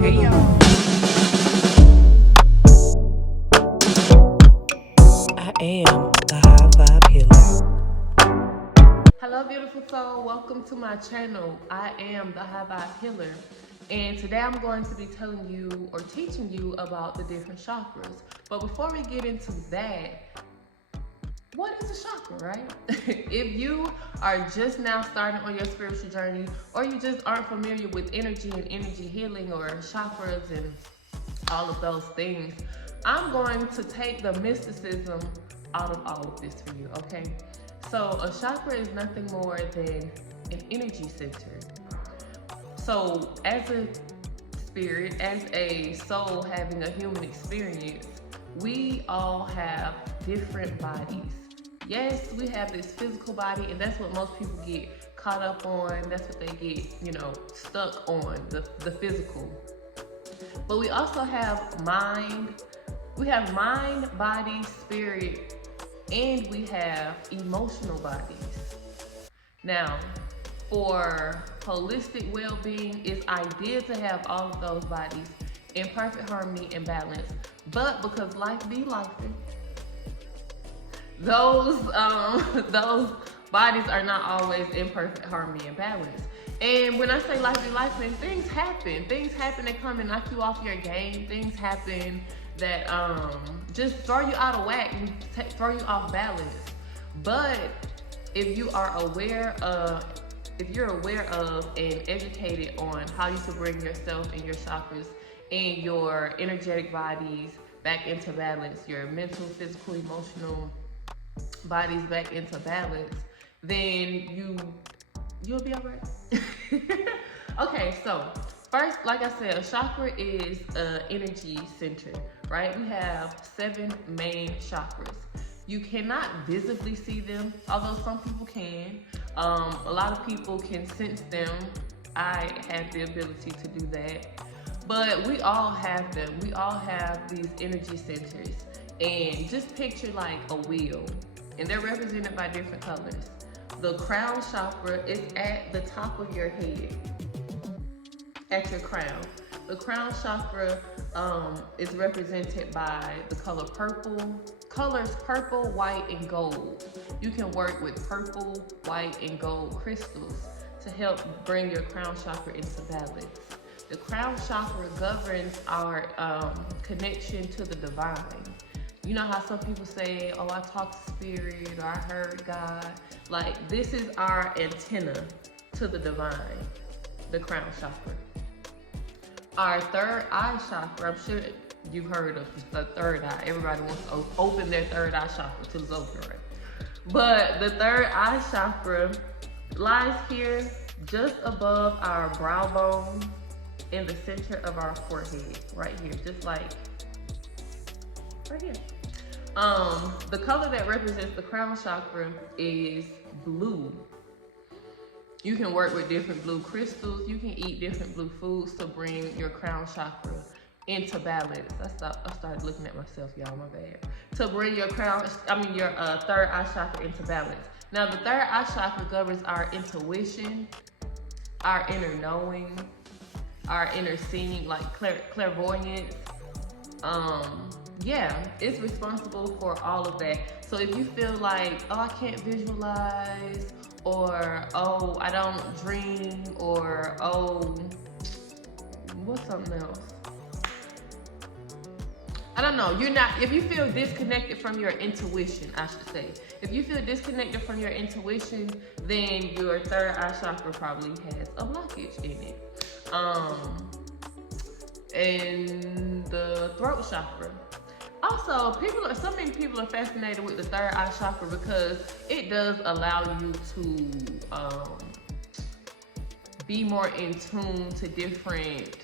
Hey y'all. I am the high vibe healer. Hello, beautiful soul. Welcome to my channel. I am the High Vibe Healer. And today I'm going to be telling you or teaching you about the different chakras. But before we get into that, what is a chakra, right? If you are just now starting on your spiritual journey, or you just aren't familiar with energy and energy healing or chakras and all of those things, I'm going to take the mysticism out of all of this for you, okay? So a chakra is nothing more than an energy center. So as a spirit, as a soul having a human experience, we all have different bodies. Yes, we have this physical body, and that's what most people get caught up on. That's what they get, stuck on, the physical. But we also have mind. We have mind, body, spirit, and we have emotional bodies. Now, for holistic well-being, it's ideal to have all of those bodies in perfect harmony and balance. But because life be life, those bodies are not always in perfect harmony and balance. And when I say life be life, then things happen. Things happen that come and knock you off your game. Things happen that just throw you out of whack and throw you off balance. But if you are aware of, and educated on how you can bring yourself and your chakras and your energetic bodies back into balance, your mental, physical, emotional bodies back into balance, then you'll be all right. Okay, so first, like I said, a chakra is an energy center, right? We have 7 main chakras. You cannot visibly see them, although some people can. A lot of people can sense them. I have the ability to do that. But we all have them. We all have these energy centers. And just picture like a wheel, and they're represented by different colors. The crown chakra is at the top of your head, at your crown. The crown chakra is represented by the colors purple, white, and gold. You can work with purple, white, and gold crystals to help bring your crown chakra into balance. The crown chakra governs our connection to the divine. You know how some people say, oh, I talked to spirit, or I heard God. Like, this is our antenna to the divine, the crown chakra. Our third eye chakra, I'm sure you've heard of the third eye. Everybody wants to open their third eye chakra till it's open, right? But the third eye chakra lies here just above our brow bone in the center of our forehead, right here, just like right here. The color that represents the crown chakra is blue. You can work with different blue crystals. You can eat different blue foods to bring your crown chakra into balance. I started looking at myself, y'all, my bad. To bring your third eye chakra into balance. Now, the third eye chakra governs our intuition, our inner knowing, our inner seeing, like clairvoyance. It's responsible for all of that. So if you feel like, oh, I can't visualize, or oh, I don't dream, or oh, what's something else? I don't know. If you feel disconnected from your intuition, I should say. If you feel disconnected from your intuition, then your third eye chakra probably has a blockage in it. And the throat chakra. Also, so many people are fascinated with the third eye chakra because it does allow you to be more in tune to different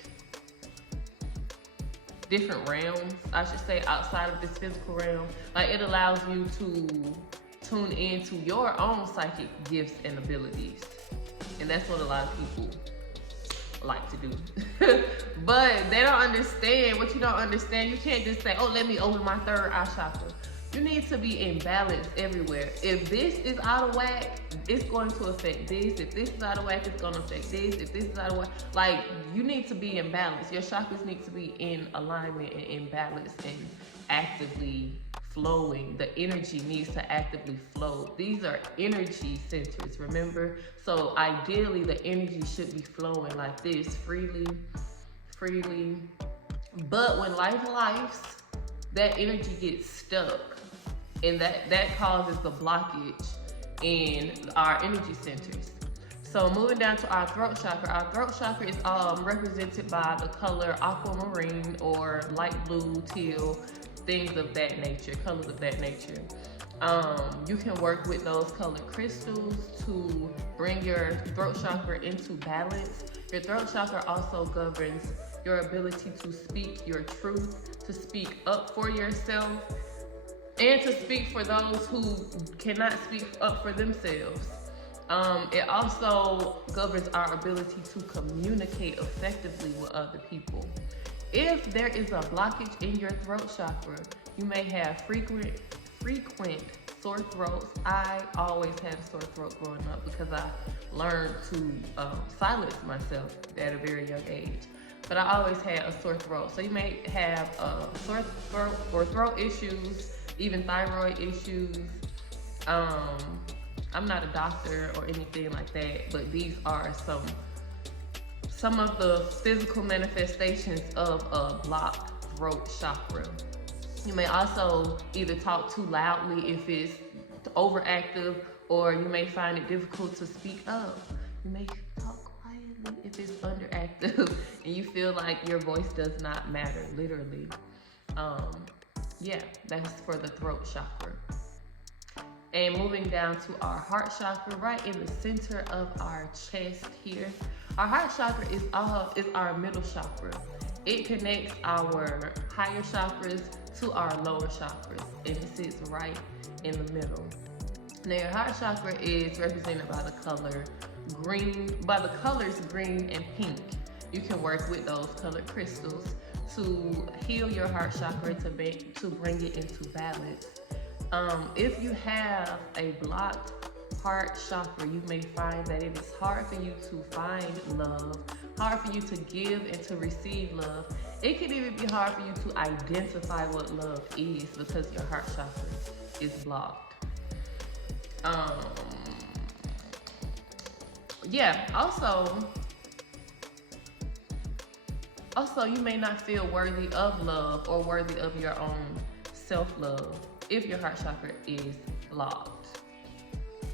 realms, I should say, outside of this physical realm. Like, it allows you to tune into your own psychic gifts and abilities. And that's what a lot of people like to do. But they don't understand. What you don't understand, you can't just say, oh, let me open my third eye chakra. You need to be in balance everywhere. If this is out of whack, it's going to affect this. If this is out of whack, it's going to affect this. If this is out of whack, like, you need to be in balance. Your chakras need to be in alignment and in balance and actively flowing. The energy needs to actively flow. These are energy centers, remember? So ideally, the energy should be flowing like this, freely. But when life, that energy gets stuck, and that causes the blockage in our energy centers. So moving down to our throat chakra is represented by the color aquamarine or light blue, teal, things of that nature, colors of that nature. You can work with those colored crystals to bring your throat chakra into balance. Your throat chakra also governs your ability to speak your truth, to speak up for yourself, and to speak for those who cannot speak up for themselves. It also governs our ability to communicate effectively with other people. If there is a blockage in your throat chakra, you may have frequent sore throats. I always had a sore throat growing up because I learned to silence myself at a very young age. But I always had a sore throat. So you may have sore throat or throat issues, even thyroid issues. I'm not a doctor or anything like that, but these are some of the physical manifestations of a blocked throat chakra. You may also either talk too loudly if it's overactive, or you may find it difficult to speak up. You may talk quietly if it's underactive and you feel like your voice does not matter, literally. Yeah, that's for the throat chakra. And moving down to our heart chakra, right in the center of our chest here. Our heart chakra is our middle chakra. It connects our higher chakras to our lower chakras, and it sits right in the middle. Now, your heart chakra is represented by the colors green and pink. You can work with those colored crystals to heal your heart chakra, to bring it into balance. If you have a blocked heart chakra, you may find that it is hard for you to find love, hard for you to give and to receive love. It can even be hard for you to identify what love is because your heart chakra is blocked. Also, you may not feel worthy of love or worthy of your own self-love if your heart chakra is blocked.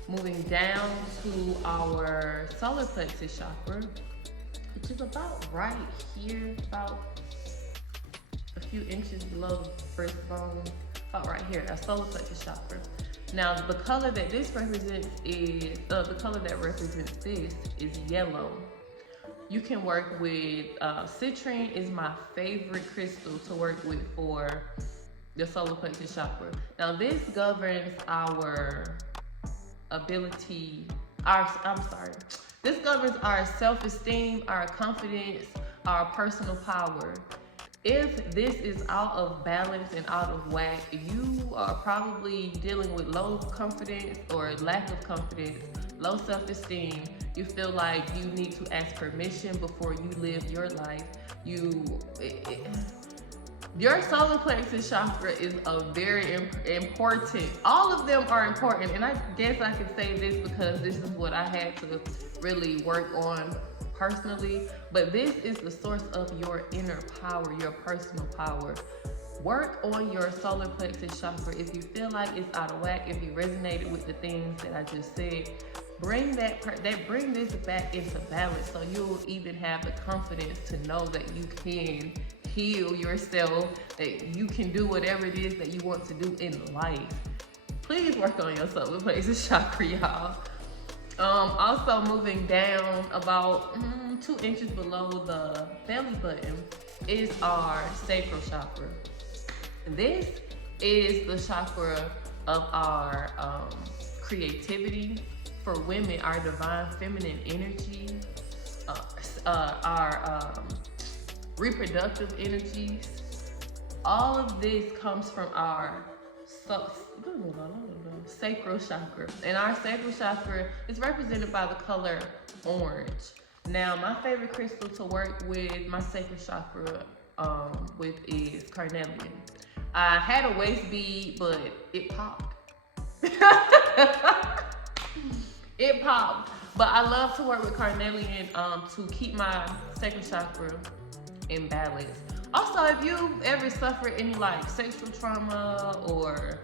Moving down to our solar plexus chakra, which is about right here, about a few inches below the breastbone, about right here, our solar plexus chakra. Now, the color that this represents is, yellow. You can work with, citrine is my favorite crystal to work with for the solar plexus chakra. Now, this governs our this governs our self-esteem, our confidence, our personal power. If this is out of balance and out of whack, you are probably dealing with low confidence or lack of confidence, low self-esteem. You feel like you need to ask permission before you live your life. Your solar plexus chakra is a very important. All of them are important, and I guess I can say this because this is what I had to really work on personally. But this is the source of your inner power, your personal power. Work on your solar plexus chakra. If you feel like it's out of whack, if you resonated with the things that I just said, bring this back into balance, so you'll even have the confidence to know that you can heal yourself, that you can do whatever it is that you want to do in life. Please work on your solar plexus chakra, y'all. Also, moving down about 2 inches below the belly button is our sacral chakra. This is the chakra of our creativity. For women, our divine feminine energy, our reproductive energies. All of this comes from our sacral chakra. And our sacral chakra is represented by the color orange. Now, my favorite crystal to work with my sacral chakra with is carnelian. I had a waist bead, but it popped. It popped. But I love to work with carnelian to keep my sacral chakra in balance. Also, if you ever suffered any like sexual trauma or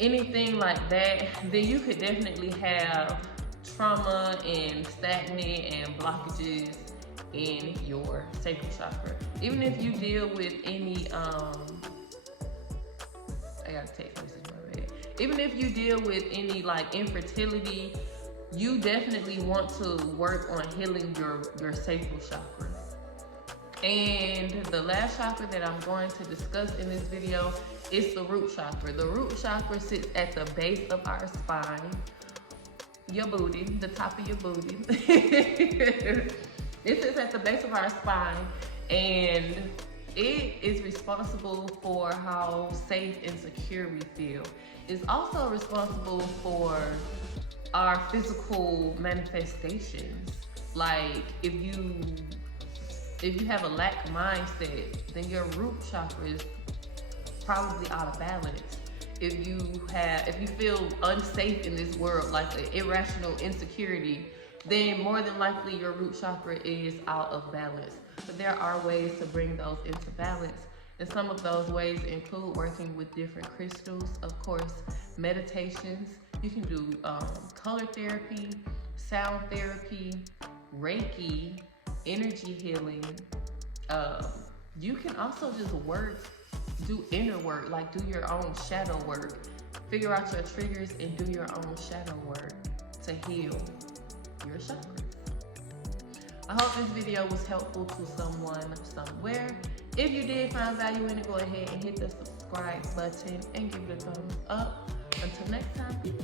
anything like that, then you could definitely have trauma and stagnant and blockages in your sacral chakra. Even if you deal with any I got a text message in my head. Even if you deal with any like infertility, you definitely want to work on healing your sacral chakra. And the last chakra that I'm going to discuss in this video is the root chakra. The root chakra sits at the base of our spine, your booty, the top of your booty. It sits at the base of our spine, and it is responsible for how safe and secure we feel. It's also responsible for our physical manifestations. Like if you have a lack mindset, then your root chakra is probably out of balance. If you feel unsafe in this world, like an irrational insecurity, then more than likely your root chakra is out of balance. But there are ways to bring those into balance. And some of those ways include working with different crystals, of course, meditations. You can do color therapy, sound therapy, Reiki, energy healing. You can also just do inner work, like do your own shadow work. Figure out your triggers and do your own shadow work to heal your chakras. I hope this video was helpful to someone somewhere. If you did find value in it, go ahead and hit the subscribe button and give it a thumbs up. Until next time, peace.